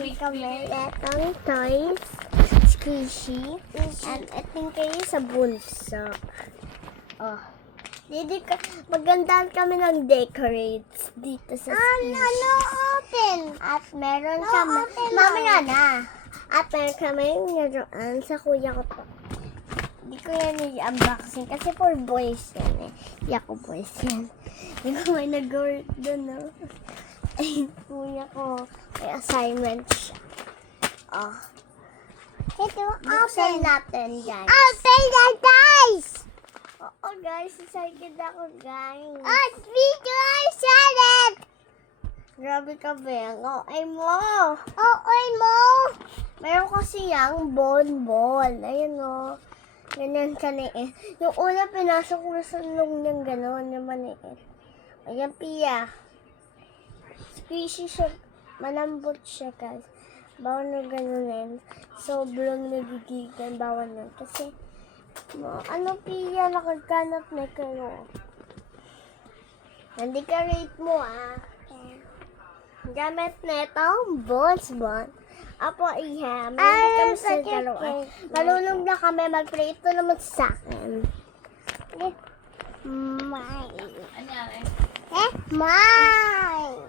Squishy kami. Etong toys. Squishy. And etong kayo sa bunso. Oh. Magandaan kami ng decorates dito sa Squishy. Open. At meron kami. Mamaya na. At meron kami naroon sa kuya ko to. Hindi ko yan i-unboxing kasi for boys yan eh. Hindi ako boys yan. Hindi ko may nag-work doon, no? Ay, kuya ko. May assignment siya. Oh. Ito, Buksan natin, guys. Open the dice. Oo, guys. Excited ako, guys. Video salad. Grabe ka, Beng. Okay mo. Open mo. Meron kasi yung bonbon. Ayun, o. Ganyan kaniit. Yung una, pinasok ko sa lung niyang gano'n, yung maniit. Ayan, Pia. Squishy siya. Malambot siya, guys. Bawal na gano'n sobrang nagigigan. Bawal na. Kasi, ano, Pia, nakagkanap na kayo. Hindi ka rate mo, Gamit na itong balls bon. Apo, Iha. Hindi kami sa dalawa. Marunong na kami mag-play. Ito naman sa akin. Mine. Anyari? Mine.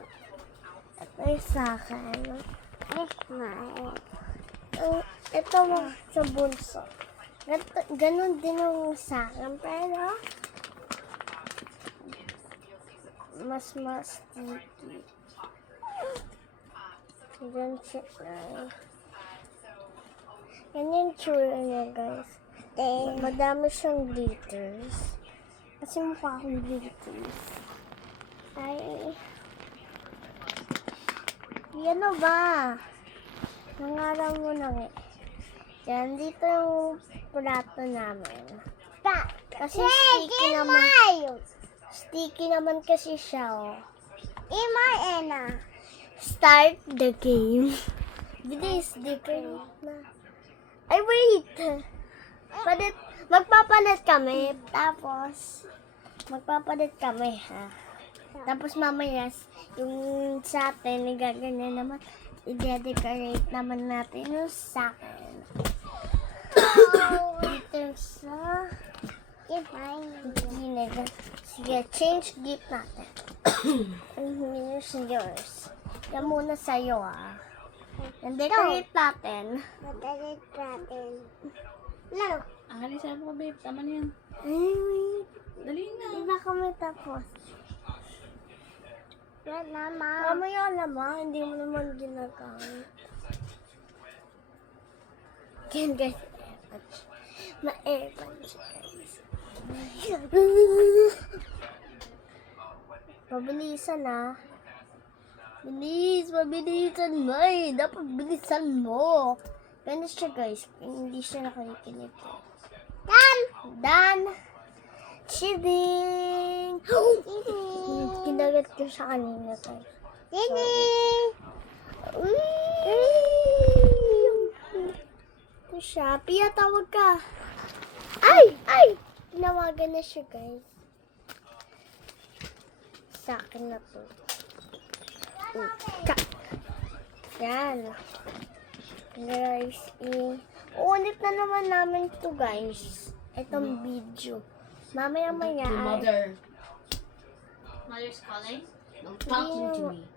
Ito yung sa akin. Mine. Ito mo sa bunso. Ganon din yung sa akin. Pero, mas sticky. Diyan siya. Yan yung tsura niya, guys. Madami siyang glitters. Kasi mukha akong glitters. Ay. Ano ba? Nangaral mo na nga. Yan, dito yung plato namin. Kasi sticky naman. Sticky naman kasi siya, oh. Ena. Start the game. Bilis, decorate na. Ay, wait! Magpapalit kami. Tapos, magpapalit kami, ha? Tapos mamaya, yung sa atin, igaganyan naman. I-decorate naman natin yung sa akin. Dito sa... Sige, change gift natin. Here's yours. Yan muna sa'yo, Yung decorate natin. Decorate natin. Laro. Alisan mo, babe. Tama na yan. Ay, wait. Dali na. Di ba kami tapos? Yan naman. Mamaya naman, hindi mo naman ginagamit. Yan, guys. Ma-airpan siya, guys. Pabilisan, Mabilisan mo, Dapat bilisan mo. Ganun siya, guys. Hindi siya nakikinig. Done! Cheating! Kinagat ko siya kanina, guys. Ito siya. Pia, tawag ka. Ay! Tinawagan na siya, guys. Sa akin na to. Yan. Guys, ulit na naman namin to, guys. Itong video. Mamaya-maya. Mother. Mother's calling? No, talking to me.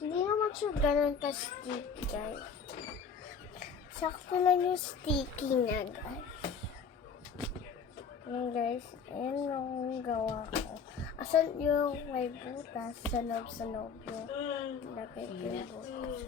Hindi naman siya ganun ka-sticky, guys. Sakto lang yung sticky na, guys. Ayan, guys. Ayan yung gawa ko. Asan yung may butas sa loob yung lapit yung butas.